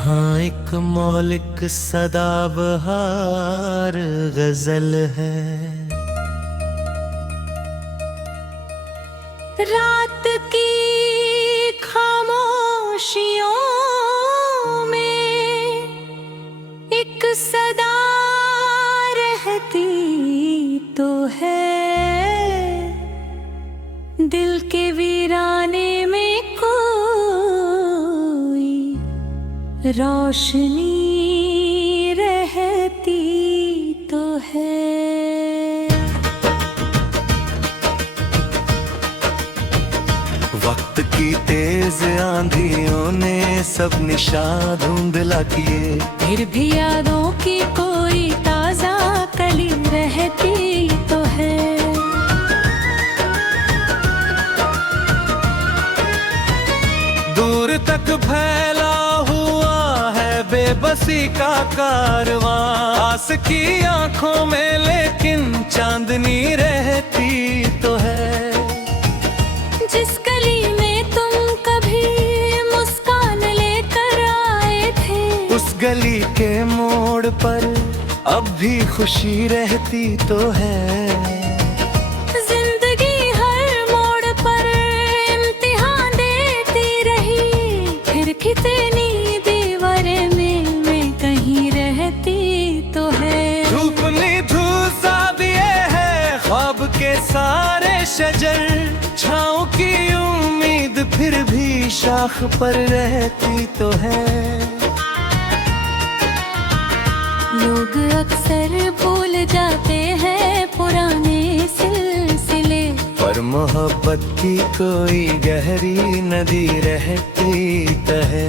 यहाँ एक मौलिक सदाबहार गजल है। रात की खामोशियों में एक सदा रहती तो है, दिल के वीराने में कोई रोशनी रहती तो है। वक्त की तेज आंधियों ने सब निशा धुंधला किए, फिर भी यादों की कोई ताजा कली रहती तो है। दूर तक फैला हुआ है बेबसी का कारवां, आस की आंखों में लेकिन चांदनी रहती तो है। जिस गली में तुम कभी मुस्कान लेकर आए थे, उस गली के मोड़ पर अब भी खुशी रहती तो है। जिंदगी हर मोड़ पर इम्तिहान देती रही, फिर कितनी दीवारें में मैं कहीं रहती तो है। धूप ने धूसा दिए है ख्वाब के सारे शजर, छाँव की उम्मीद फिर भी शाख पर रहती तो है। लोग अक्सर भूल जाते हैं पुराने सिलसिले, पर मोहब्बत की कोई गहरी नदी रहती तो है।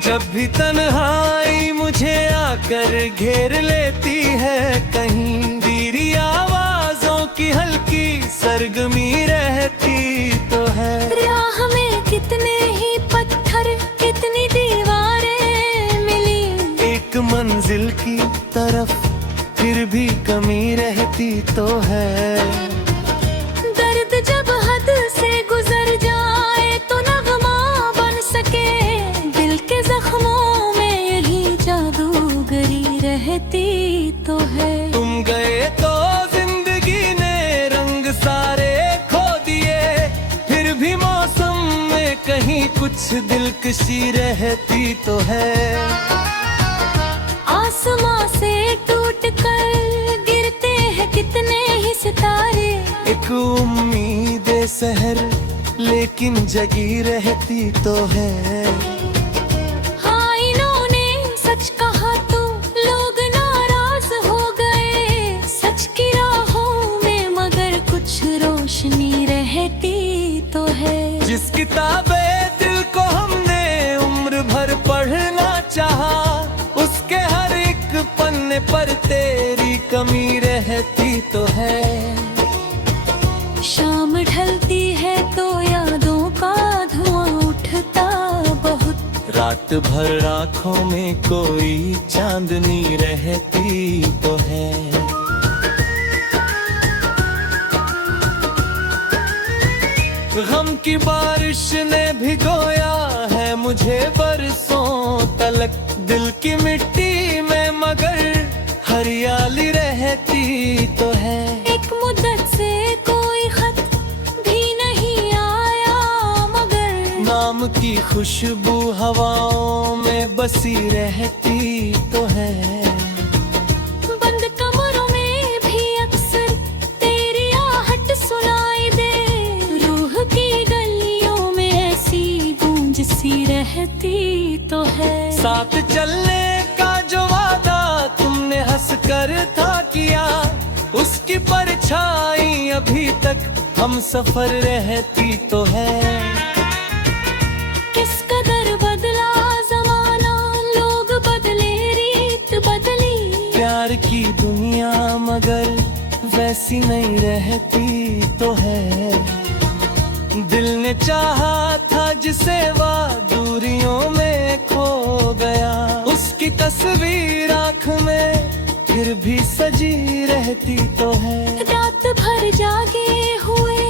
जब भी तन्हाई मुझे आकर घेर लेती है, कहीं धीरी आवाजों की हल्की सरगमी रहती तो है। राह में कितने ही पत्थर कितनी दीवारें मिली, एक मंजिल की तरफ फिर भी कमी रहती तो है। दर्द जब हद से गुजर जाए तो नगमा बन सके, दिल के जख्मों में यही जादूगरी रहती तो है। तुम गए तो जिंदगी ने रंग सारे खो दिए, फिर भी मौसम में कहीं कुछ दिलकशी रहती तो है। आसमां से टूट कर गिरते हैं कितने ही सितारे, एक उम्मीद सहर लेकिन जगी रहती तो है। हाँ इन्होंने सच कहा तो लोग नाराज हो गए, सच की राहों में मगर कुछ रोशनी रहती तो है। जिस किताबे दिल को हमने उम्र भर पढ़ना चाहा, उसके हर एक पन्ने पर तेरी कमी रहती तो है। शाम ढलती है तो यादों का धुआं उठता बहुत, रात भर आँखों में कोई चांदनी रहती तो है। गम की बारिश ने भिगोया है मुझे बरसों तलक, दिल की मिट्टी में मगर हरियाली रहती तो है। एक मुद्दत से कोई खत भी नहीं आया मगर, नाम की खुशबू हवाओं में बसी रहती तो है। बंद कमरों में भी अक्सर तेरी आहट सुनाई दे, रूह की गलियों में ऐसी गूंज सी रहती तो है। साथ चलने का जो वादा तुमने हंस कर था किया, उसकी परछाई अभी तक हम सफर रहती तो है। किस कदर बदला जमाना, लोग बदले रीत बदली, प्यार की दुनिया मगर वैसी नहीं रहती तो है। दिल ने चाहा था जिसे वह दूरियों में खो गया, उसकी तस्वीर आँख में फिर भी सजी रहती तो है। रात भर जागे हुए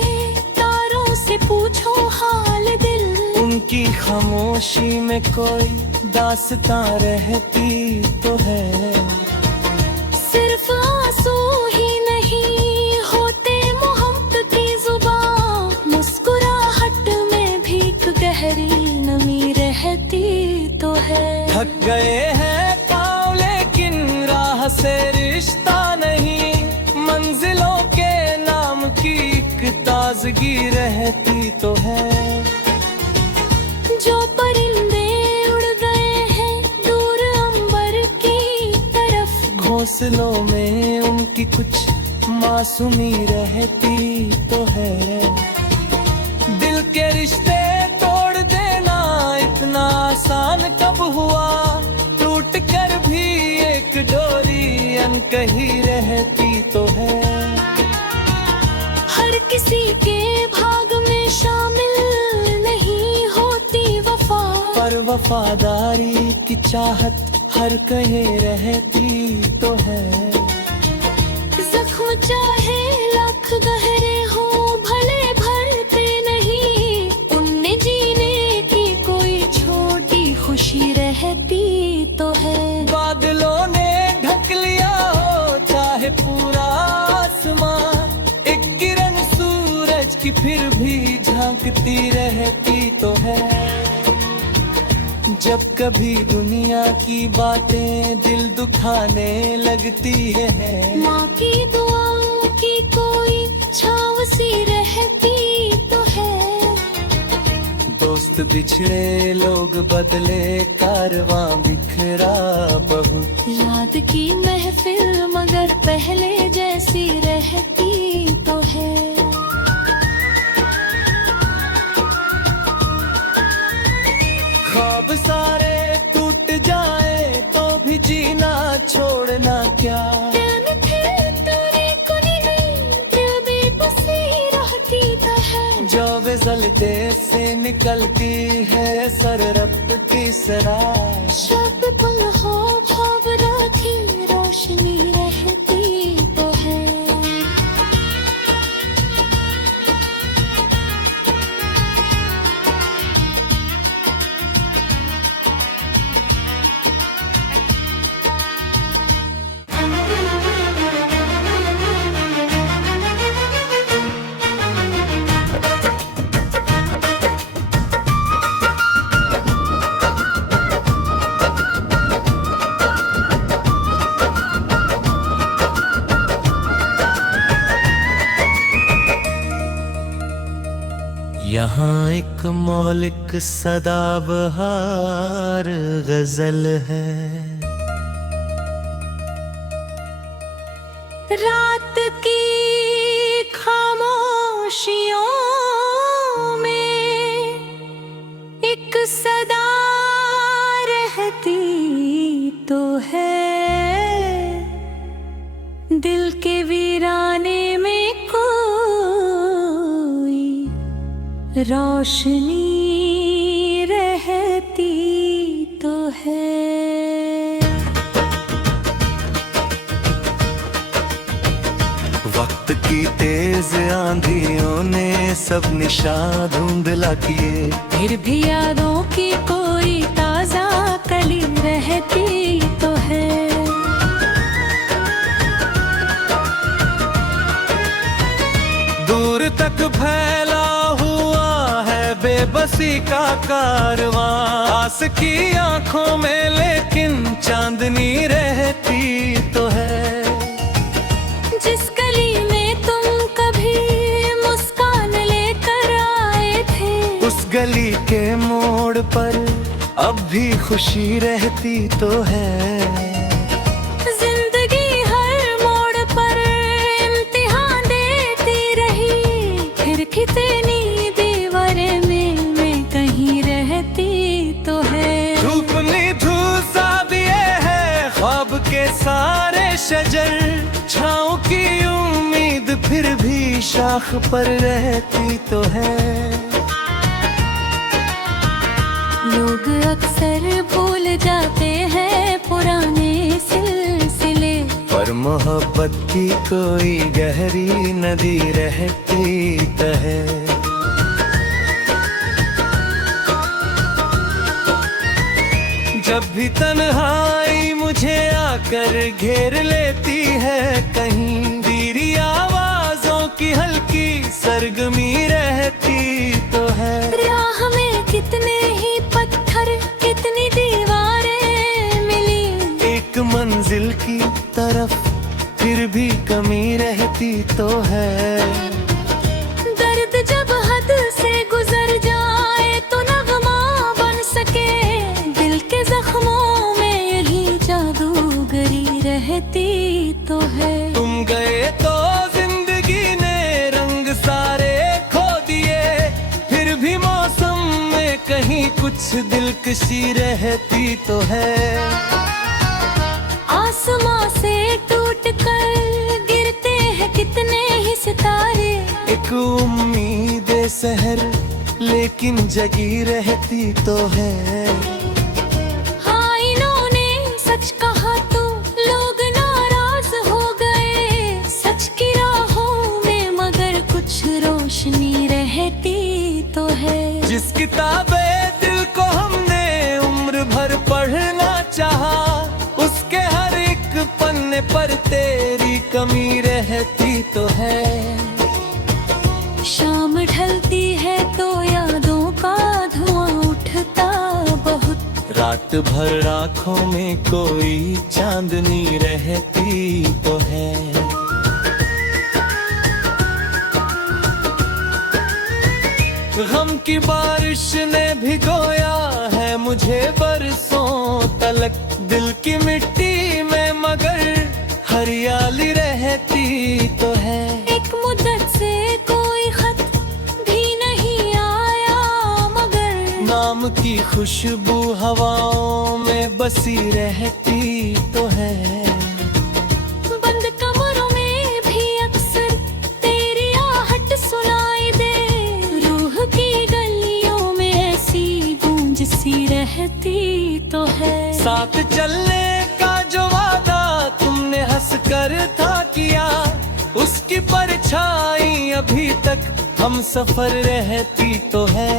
तारों से पूछो हाल दिल। उनकी खामोशी में कोई दास्तां रहती तो है। सिर्फ आंसू ही नहीं होते मोहब्बत की जुबान। मुस्कुराहट में भी एक गहरी नमी रहती तो है। थक गए हैं पाँव लेकिन राह से रिश्ता नहीं। मंजिलों के नाम की एक ताजगी रहती तो है। जो परिंदे उड़ गए हैं दूर अंबर की तरफ। घोंसलों में उनकी कुछ मासूमी रहती तो है। दिल के रिश्ते तोड़ देना इतना आसान कब हुआ। टूट कर भी एक डोरी अनकही रहती तो है। हर किसी के भाग में शामिल नहीं होती वफा। पर वफादारी की चाहत हर कहीं रहती तो है। जख्म चाहे लाख गहरे हो भले भरते नहीं। उनमें जीने की कोई छोटी खुशी रहती तो है। बादलों ने ढक लिया हो चाहे पूरा आसमां। एक किरण सूरज की फिर भी झांकती रहती तो है। जब कभी दुनिया की बातें दिल दुखाने लगती है। माँ की दुआओं की कोई छाँव सी रहती तो है। दोस्त बिछड़े लोग बदले कारवां बिखरा बहुत। याद की महफिल मगर पहले जैसी रहती तो है। ख्वाब सारे टूट जाए तो भी जीना छोड़ना क्या। जो जलते से निकलती है सर रपटी सराय। शब पल हो ख्वाब राखी रोशनी रहती तो है। यहाँ एक मौलिक सदाबहार गजल है। रात की खामोशियों में एक सदा रहती तो है। दिल के वीराने में कोई रोशनी रहती तो है। वक्त की तेज आंधियों ने सब निशा धुंधला किए। फिर भी यादों की कोई ताजा कली रहती तो है। दूर तक फैला हुआ है बेबसी का कारवां। आस की आंखों में लेकिन चांदनी रहती तो है। जिस गली में तुम कभी मुस्कान लेकर आए थे। उस गली के मोड़ पर अब भी खुशी रहती तो है। जिंदगी हर मोड़ पर इम्तिहान देती रही। फिर कितनी दीवारें में मैं कहीं रहती तो है। धूप ने धूसा दिए है ख्वाब के सारे शजर। छाँव की उम्मीद फिर भी शाख पर रहती तो है। लोग अक्सर भूल जाते हैं पुराने सिलसिले। पर मोहब्बत की कोई गहरी नदी रहती तो है। जब भी तन्हाई मुझे आकर घेर लेती है, कहीं धीरी आवाजों की हल्की सरगमी रहती तो है। राह में कितने ही पत्थर, कितनी दीवारें मिली, एक मंजिल की तरफ फिर भी कमी रहती तो है। दर्द जब हद से गुजर जाए तो नगमा बन सके, दिल के जख्मों में यही जादूगरी रहती तो है। तुम गए तो जिंदगी ने रंग सारे खो दिए, फिर भी मौसम में कहीं कुछ दिलकशी रहती तो है। आसमां से टूट कर गिरते हैं कितने ही सितारे, एक उम्मीद सहर लेकिन जगी रहती तो है। हाँ इन्होंने सच कहा तो लोग नाराज हो गए, सच की राहों में मगर कुछ रोशनी रहती तो है। जिस किताबे दिल को हमने उम्र भर पढ़ना चाहा, उसके हर एक पन्ने पर तेरी कमी रहती तो है। शाम ढलती है तो यादों का धुआं उठता बहुत, रात भर आँखों में कोई चांदनी रहती तो है। गम की बारिश ने भिगोया है मुझे बरसों तलक, दिल की मिट्टी में मगर हरियाली रहती तो है। एक मुद्दत से कोई खत भी नहीं आया मगर, नाम की खुशबू हवाओं में बसी रहती तो है। बंद कमरों में भी अक्सर तेरी आहट सुनाई दे, रूह की गलियों में ऐसी गूंज सी रहती तो है। साथ चलने का जो वादा तुमने हंस कर था किया, उसकी परछाई अभी तक हम सफर रहती तो है।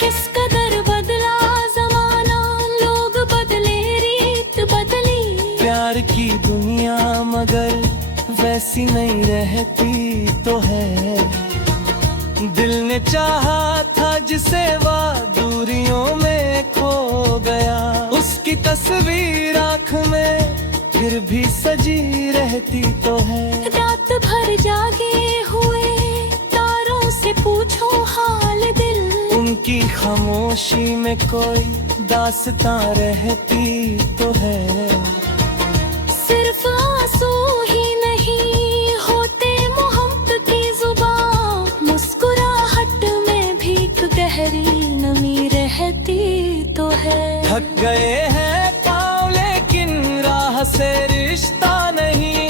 किस कदर बदला जमाना, लोग बदले रीत बदली, प्यार की दुनिया मगर वैसी नहीं रहती तो है। दिल ने चाहा था जिसे वह दूरियों में खो गया, उसकी तस्वीर आँख में फिर भी सजी रहती तो है। रात भर जागे हुए तारों से पूछो हाल दिल, उनकी खामोशी में कोई दास्तां रहती तो है। सिर्फ आंसू ही नहीं होते मोहब्बत की जुबान, मुस्कुराहट में भी एक गहरी नमी रहती तो है। थक गए हैं पाँव लेकिन राह से रिश्ता नहीं,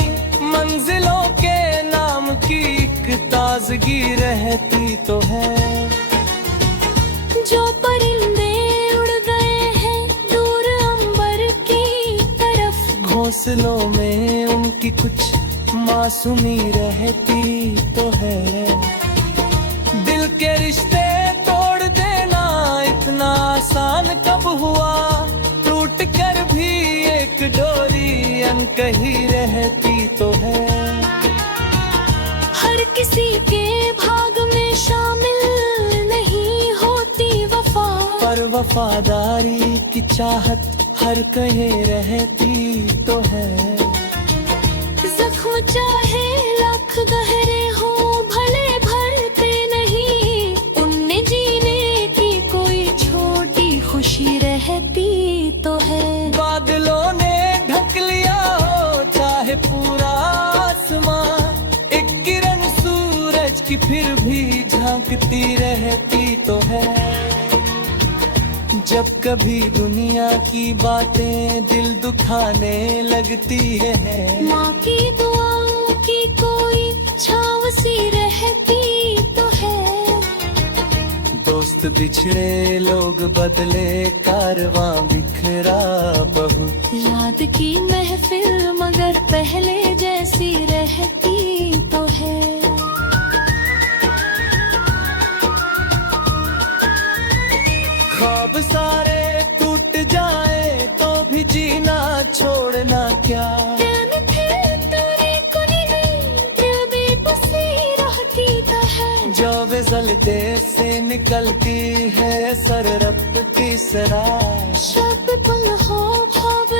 मंजिलों के नाम की एक ताजगी रहती तो है। जो परिंदे उड़ गए हैं दूर अंबर की तरफ, घोंसलों में उनकी कुछ मासूमी रहती तो है। दिल के रिश्ते तोड़ देना इतना आसान कब हुआ, टूट कर भी एक डोरी अनकही रहती तो है। हर किसी के भाग में शामिल नहीं होती वफा, पर वफादारी की चाहत हर कहीं रहती तो है। जख्म चाहे लाख गहरे हो भले भरते नहीं, उनमें जीने की कोई छोटी खुशी रहती तो है। बादलों ने ढक लिया हो चाहे पूरा आसमां, एक किरण सूरज की फिर भी झांकती रहती तो है। जब कभी दुनिया की बातें दिल दुखाने लगती है, माँ की दुआओं की कोई छाव सी रहती तो है। दोस्त बिछड़े लोग बदले कारवां बिखरा बहुत, याद की महफिल मगर पहले जैसी रहती तो है। ख्वाब सारे तो भी जीना छोड़ना क्या। प्रेम थे तेरे कुनी दिल बेबसी रहती है। जो विजल देर से निकलती है सर रपती सराय। शब पल हो भाव